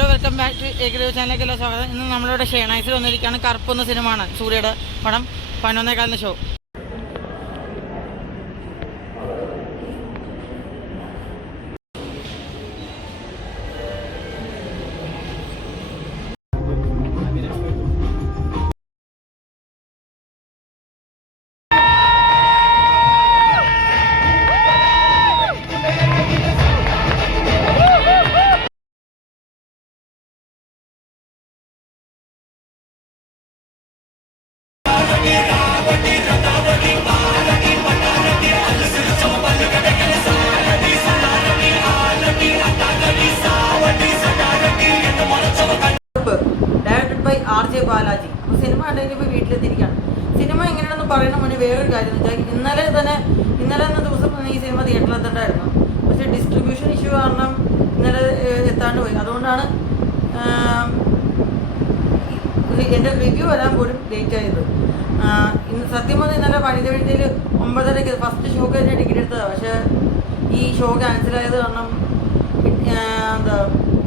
Hello, welcome back to ഏകദേവ് ചാനലിലേക്കുള്ള സ്വാഗതം. ഇന്ന് നമ്മളിവിടെ ഷേണൈസിൽ വന്നിരിക്കുകയാണ്. കറുപ്പൊന്ന സിനിമയാണ്, സൂര്യയുടെ പടം, 11:15 show. Directed by RJ Balaji. അപ്പോൾ സിനിമ കണ്ടതിന് ഇപ്പോൾ വീട്ടിലെത്തിയിരിക്കുകയാണ്. സിനിമ എങ്ങനെയാണെന്ന് പറയുന്ന മുന്നേ വേറൊരു കാര്യം എന്ന് വെച്ചാൽ ഇന്നലെ എന്ന ദിവസം ഈ സിനിമ തിയേറ്ററിൽ എത്തേണ്ടായിരുന്നു. പക്ഷേ ഡിസ്ട്രിബ്യൂഷൻ ഇഷ്യൂ കാരണം ഇന്നലെ എത്താണ്ട് പോയി. അതുകൊണ്ടാണ് എൻ്റെ റിവ്യൂ വരാൻ പോലും ലേറ്റ് ആയത്. സത്യം പറഞ്ഞാൽ ഇന്നലെ വനിതയിൽ 9:30 ഫസ്റ്റ് ഷോക്ക് തന്നെ ടിക്കറ്റ് എടുത്തതാണ്. പക്ഷേ ഈ ഷോ ക്യാൻസലായത് കാരണം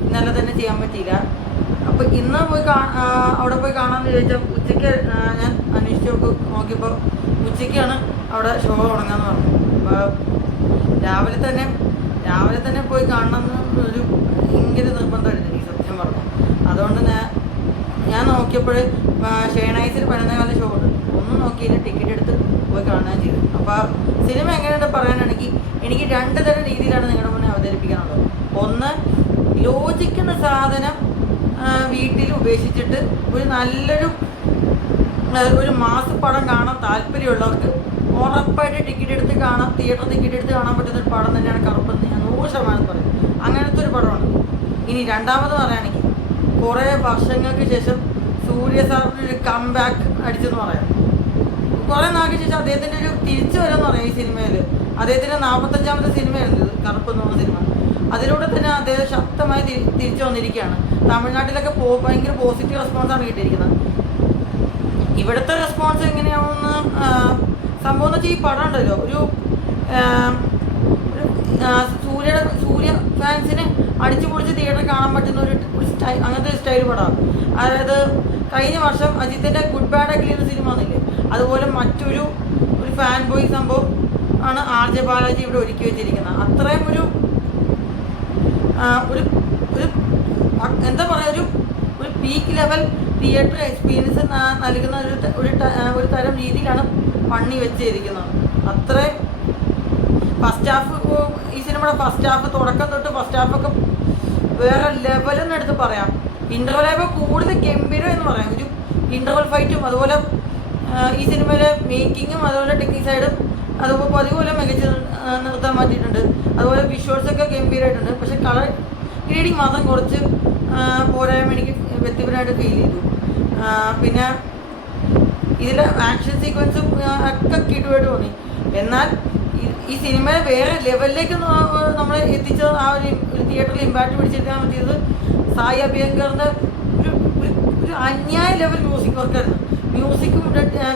ഇന്നലെ തന്നെ ചെയ്യാൻ പറ്റിയില്ല. അപ്പോൾ ഇന്ന് പോയി അവിടെ പോയി കാണാമെന്ന് ചോദിച്ചാൽ ഉച്ചയ്ക്ക് ഞാൻ അന്വേഷിച്ച് നോക്കിയപ്പോൾ ഉച്ചയ്ക്കാണ് അവിടെ ഷോ തുടങ്ങാമെന്ന് പറഞ്ഞു. അപ്പോൾ രാവിലെ തന്നെ പോയി കാണണമെന്ന് ഒരു ഭയങ്കര നിർബന്ധമായിരുന്നു എനിക്ക്, സത്യം പറഞ്ഞു. അതുകൊണ്ട് ഞാൻ നോക്കിയപ്പോൾ ഷേണൈസിൽ 11:15 ഷോ ഉണ്ട്. ഒന്നും നോക്കിയില്ല, ടിക്കറ്റ് എടുത്ത് പോയി കാണുകയും ചെയ്തു. അപ്പോൾ സിനിമ എങ്ങനെയുണ്ട് പറയാനാണെങ്കിൽ എനിക്ക് 2 തരം രീതിയിലാണ് നിങ്ങളുടെ മുന്നേ അവതരിപ്പിക്കാനുള്ളത്. ഒന്ന്, യോജിക്കുന്ന സാധനം വീട്ടിൽ ഉപേക്ഷിച്ചിട്ട് ഒരു നല്ലൊരു മാസപ്പടം കാണാൻ താല്പര്യമുള്ളവർക്ക് ഉറപ്പായിട്ട് ടിക്കറ്റ് എടുത്ത് കാണാം, തിയേറ്റർ ടിക്കറ്റ് എടുത്ത് കാണാൻ പറ്റുന്ന ഒരു പടം തന്നെയാണ് കറുപ്പെന്ന് ഞാൻ 100% പറയും. അങ്ങനത്തെ ഒരു പടമാണ്. ഇനി രണ്ടാമത് പറയുകയാണെങ്കിൽ കുറേ വർഷങ്ങൾക്ക് ശേഷം സൂര്യ സാറിൻ്റെ കംബാക്ക് അടിച്ചെന്ന് പറയാം. കുറേ നാൾക്ക് ശേഷം അദ്ദേഹത്തിൻ്റെ ഒരു തിരിച്ചു വരെന്ന് പറയാം. ഈ സിനിമയിൽ അദ്ദേഹത്തിൻ്റെ 45ാമത്തെ സിനിമയായിരുന്നു കറുപ്പ് എന്ന് പറഞ്ഞ സിനിമ. അതിലൂടെ തന്നെ അദ്ദേഹം ശക്തമായി തിരിച്ചു വന്നിരിക്കുകയാണ്. തമിഴ്നാട്ടിലൊക്കെ ഭയങ്കര പോസിറ്റീവ് റെസ്പോൺസാണ് കിട്ടിയിരിക്കുന്നത്. ഇവിടുത്തെ റെസ്പോൺസ് എങ്ങനെയാവുമെന്ന് സംഭവം എന്ന് വെച്ചാൽ ഈ പടം ഉണ്ടല്ലോ, ഒരു സൂര്യ ഫാൻസിന് അടിച്ചു പൊളിച്ച് തിയേറ്ററിൽ കാണാൻ പറ്റുന്ന ഒരു സ്റ്റൈൽ, അങ്ങനത്തെ ഒരു സ്റ്റൈൽ പടമാണ്. അതായത് കഴിഞ്ഞ വർഷം അജിത്തിൻ്റെ ഗുഡ് ബാഡ് അഗ്ലി എന്ന സിനിമ വന്നില്ലേ, അതുപോലെ മറ്റൊരു ഫാൻ ബോയ് സംഭവം ആണ് RJ ബാലാജി ഇവിടെ ഒരുക്കി വെച്ചിരിക്കുന്നത്. അത്രയും ഒരു എന്താ പറയുക, ഒരു പീക്ക് ലെവൽ തിയേറ്റർ എക്സ്പീരിയൻസ് നൽകുന്ന ഒരു തരം രീതിയിലാണ് പണി വെച്ചിരിക്കുന്നത്. അത്രയും ഫസ്റ്റ് ഹാഫ്, ഈ സിനിമയുടെ ഫസ്റ്റ് ഹാഫ് തുടക്കം തൊട്ട് ഫസ്റ്റ് ഹാഫൊക്കെ വേറെ ലെവലെന്ന് എടുത്ത് പറയാം. ഇൻ്റർവെലൊക്കെ കൂടുതൽ ഗംഭീരം എന്ന് പറയാം. ഒരു ഇൻ്റർവെൽ ഫൈറ്റും അതുപോലെ ഈ സിനിമയിലെ മേക്കിങ്ങും അതുപോലെ ടെക്നിക് സൈഡും അതുപോലെ മികച്ച് നിർത്താൻ പറ്റിയിട്ടുണ്ട്. അതുപോലെ വിഷ്വൽസൊക്കെ ഗംഭീരമായിട്ടുണ്ട്. പക്ഷെ കളർ ഗ്രേഡിങ് മാത്രം കുറച്ച് പോരായ്മ എനിക്ക് വ്യക്തിപരമായിട്ട് ഫീൽ ചെയ്തു. പിന്നെ ഇതിലെ ആക്ഷൻ സീക്വൻസും ഒക്കെ കിട്ടുമായിട്ട് തോന്നി. എന്നാൽ ഈ സിനിമയെ വേറെ ലെവലിലേക്ക് നമ്മളെ എത്തിച്ച ആ ഒരു തിയേറ്ററിൽ ഇമ്പാക്റ്റ് പിടിച്ചെടുക്കാൻ പറ്റിയത് സായി അഭ്യങ്കറിൻ്റെ ഒരു അന്യായ ലെവൽ മ്യൂസിക് വർക്കായിരുന്നു. മ്യൂസിക്കും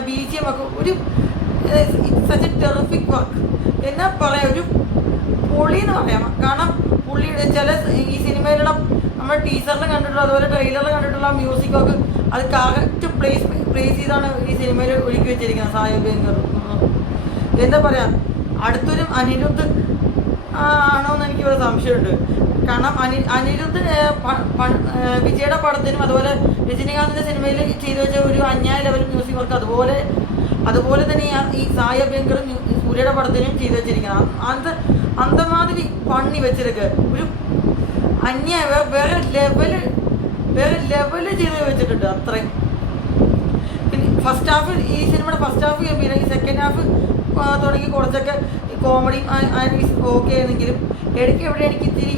BGM ഒക്കെ ഒരു സച്ച് എ ടെറിഫിക് വർക്ക് എന്നാ പറയാം, ഒരു പൊളി എന്ന് പറയാം. കാരണം പുള്ളിയുടെ ചില ഈ സിനിമയിലുള്ള നമ്മൾ ടീസറിൽ കണ്ടിട്ടുള്ള അതുപോലെ ട്രെയിലറിൽ കണ്ടിട്ടുള്ള മ്യൂസിക്കൊക്കെ അത് കറക്റ്റ് പ്ലേസ് ചെയ്താണ് ഈ സിനിമയിൽ ഒരുക്കി വെച്ചിരിക്കുന്നത് സായി അഭ്യങ്കർ. എന്താ പറയുക, അടുത്തൊരു അനിരുദ്ധ് ആണോന്ന് എനിക്കൊരു സംശയമുണ്ട്. കാരണം അനിരുദ്ധ് വിജയുടെ പടത്തിനും അതുപോലെ രജനീകാന്തിൻ്റെ സിനിമയിൽ ചെയ്തു വെച്ച ഒരു അന്യായ ലെവൽ മ്യൂസിക് വർക്ക് അതുപോലെ തന്നെ ഈ സായി അഭ്യങ്കർ സൂര്യയുടെ പടത്തിനും ചെയ്തു വെച്ചിരിക്കുന്നത്. അന്തമാതിരി പണി വെച്ചിരിക്കുക, ഒരു അന്യായ വേറെ ലെവല് ചെയ്ത് വെച്ചിട്ടുണ്ട് അത്രയും. പിന്നെ ഫസ്റ്റ് ഹാഫ്, ഈ സിനിമയുടെ ഫസ്റ്റ് ഹാഫ് ഗംഭീരം. ഈ സെക്കൻഡ് ഹാഫ് തുടങ്ങി കുറച്ചൊക്കെ കോമഡി ഓക്കെ ആണെങ്കിലും ഇടയ്ക്ക് എവിടെ എനിക്ക് ഇത്തിരി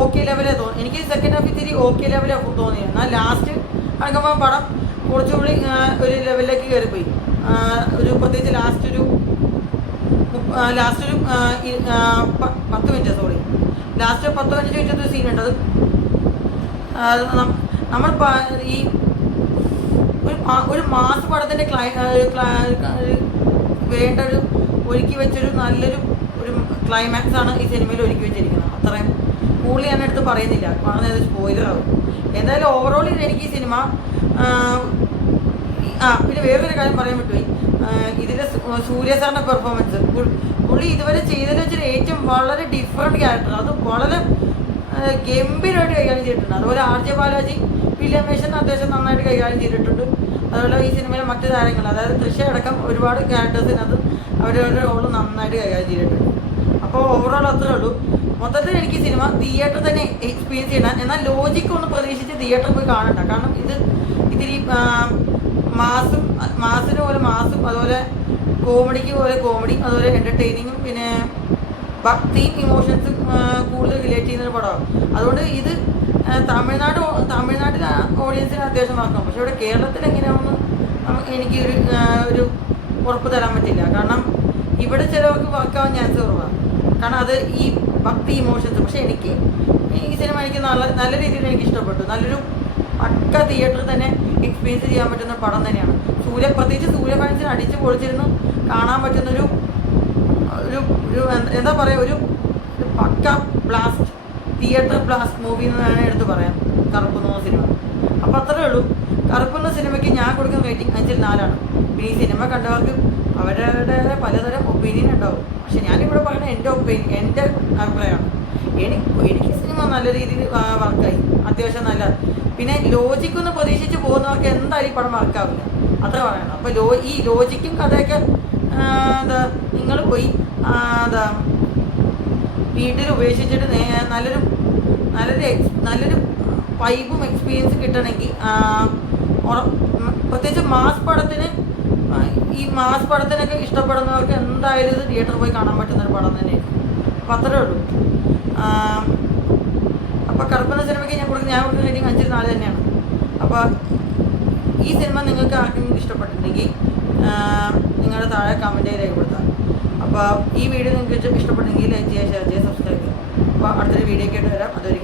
ഓക്കെ ലെവലേ തോന്നി. എനിക്ക് സെക്കൻഡ് ഹാഫ് ഇത്തിരി ഓക്കെ ലെവലേ തോന്നി. എന്നാൽ ലാസ്റ്റ് അടക്കുമ്പോൾ പടം കുറച്ചുകൂടി ഒരു ലെവലിലേക്ക് കയറിപ്പോയി. പ്രത്യേകിച്ച് ലാസ്റ്റ് ഒരു 10 മിനിറ്റ്, സോറി, ലാസ്റ്റ് 10-15 മിനിറ്റ് സീനുണ്ട്. അത് നമ്മൾ ഈ ഒരു മാസ പടത്തിൻ്റെ വേണ്ട ഒരുക്കി വെച്ചൊരു നല്ലൊരു ക്ലൈമാക്സ് ആണ് ഈ സിനിമയിൽ ഒരുക്കി വെച്ചിരിക്കുന്നത്. അത്രയും കൂടുതൽ ഞാൻ എടുത്ത് പറയുന്നില്ല, പറഞ്ഞത് സ്പോയിലറാവും. എന്തായാലും ഓവറോൾ എനിക്ക് ഈ സിനിമ പിന്നെ വേറൊരു കാര്യം പറയാൻ പറ്റുപോയി. ഇതിലെ സൂര്യ സാറിൻ്റെ പെർഫോമൻസ്, പുള്ളി ഇതുവരെ ചെയ്തതിൽ വെച്ചിട്ട് ഏറ്റവും വളരെ ഡിഫറെൻറ്റ് ക്യാരക്ടർ, അത് വളരെ ഗംഭീരമായിട്ട് കൈകാര്യം ചെയ്തിട്ടുണ്ട്. അതുപോലെ ആർ ജെ ബാലാജി ഫിലിമേഷൻ അത്യാവശ്യം നന്നായിട്ട് കൈകാര്യം ചെയ്തിട്ടുണ്ട്. അതുപോലെ ഈ സിനിമയിലെ മറ്റു താരങ്ങൾ, അതായത് തൃശ അടക്കം ഒരുപാട് ക്യാരക്ടേഴ്സിനകത്ത് അവരവരുടെ റോള് നന്നായിട്ട് കൈകാര്യം ചെയ്തിട്ടുണ്ട്. അപ്പോൾ ഓവറോൾ അത്രേ ഉള്ളൂ. മൊത്തത്തിൽ എനിക്ക് സിനിമ തിയേറ്ററിൽ തന്നെ എക്സ്പീരിയൻസ് ചെയ്യണം. എന്നാൽ ലോജിക്ക് ഒന്ന് പ്രതീക്ഷിച്ച് തിയേറ്ററിൽ പോയി കാണണ്ട. കാരണം ഇതിരി മാസിന് പോലെ മാസും, അതുപോലെ കോമഡിക്ക് പോലെ കോമഡി, അതുപോലെ എൻ്റർടൈനിങ്ങും, പിന്നെ ഭക്തിയും ഇമോഷൻസും കൂടുതൽ റിലേറ്റ് ചെയ്യുന്നൊരു പടമാണ്. അതുകൊണ്ട് ഇത് തമിഴ്നാട്ടിലെ ഓഡിയൻസിന് അത്യാവശ്യം വർക്കാവും. പക്ഷെ ഇവിടെ കേരളത്തിൽ എങ്ങനെയാണെന്ന് എനിക്ക് ഒരു ഉറപ്പ് തരാൻ പറ്റില്ല. കാരണം ഇവിടെ ചിലവർക്ക് വർക്കാവാൻ ചാൻസ് കുറവാണ്. കാരണം അത് ഈ ഭക്തി ഇമോഷൻസ്. പക്ഷെ എനിക്ക് ഈ സിനിമ എനിക്ക് നല്ല രീതിയിൽ എനിക്ക് ഇഷ്ടപ്പെട്ടു. നല്ലൊരു പക്ക തിയേറ്ററിൽ തന്നെ എക്സ്പീരിയൻസ് ചെയ്യാൻ പറ്റുന്ന പടം തന്നെയാണ്. പ്രത്യേകിച്ച് സൂര്യ ഫാൻസിന് അടിച്ച് പൊളിച്ചിരുന്ന് കാണാൻ പറ്റുന്നൊരു എന്താ പറയുക, ഒരു പക്ക ബ്ലാസ്റ്റ്, തിയേറ്റർ ബ്ലാസ്റ്റ് മൂവി എന്ന് വേണേൽ എടുത്ത് പറയാം കറുപ്പ് സിനിമ. അപ്പോൾ അത്രേ ഉള്ളൂ. കറുപ്പ് സിനിമയ്ക്ക് ഞാൻ കൊടുക്കുന്ന റേറ്റിംഗ് 5/4. പിന്നെ ഈ സിനിമ കണ്ടവർക്ക് അവരുടെ പലതരം ഒപ്പീനിയൻ ഉണ്ടാവും. പക്ഷെ ഞാനിവിടെ പറയുന്ന എൻ്റെ അഭിപ്രായമാണ്. എനിക്ക് സിനിമ നല്ല രീതിയിൽ വർക്കായി, അത്യാവശ്യം നല്ല. പിന്നെ ലോജിക്കൊന്ന് പ്രതീക്ഷിച്ച് പോകുന്നവർക്ക് എന്തായാലും പടം വർക്കാവില്ല, അത്ര പറയണം. അപ്പോൾ ഈ ലോജിക്കും കഥയൊക്കെ നിങ്ങൾ പോയി വീട്ടിൽ ഉപേക്ഷിച്ചിട്ട് നല്ലൊരു വൈബും എക്സ്പീരിയൻസ് കിട്ടണമെങ്കിൽ പ്രത്യേകിച്ച് മാസ് പടത്തിനൊക്കെ ഇഷ്ടപ്പെടുന്നവർക്ക് എന്തായാലും ഇത് തിയേറ്ററിൽ പോയി കാണാൻ പറ്റുന്നൊരു പടം തന്നെയാണ്. അപ്പോൾ അത്രേ ഉള്ളൂ. അപ്പോൾ കറുപ്പ് സിനിമയ്ക്ക് ഞാൻ കൊടുക്കുന്ന റേറ്റിംഗ് 5/4 തന്നെയാണ്. അപ്പോൾ ഈ സിനിമ നിങ്ങൾക്ക് ആർക്കെങ്കിലും ഇഷ്ടപ്പെട്ടിട്ടുണ്ടെങ്കിൽ നിങ്ങളുടെ താഴെ കമൻറ്റ് രേഖപ്പെടുത്താം. അപ്പോൾ ഈ വീഡിയോ നിങ്ങൾക്ക് ഇഷ്ടപ്പെട്ടെങ്കിൽ ലൈക്ക് ചെയ്യുക, ഷെയർ ചെയ്യുക, സബ്സ്ക്രൈബ് ചെയ്യുക. അപ്പോൾ അടുത്തൊരു വീഡിയോ ഒക്കെ ആയിട്ട് വരാം. അതൊരു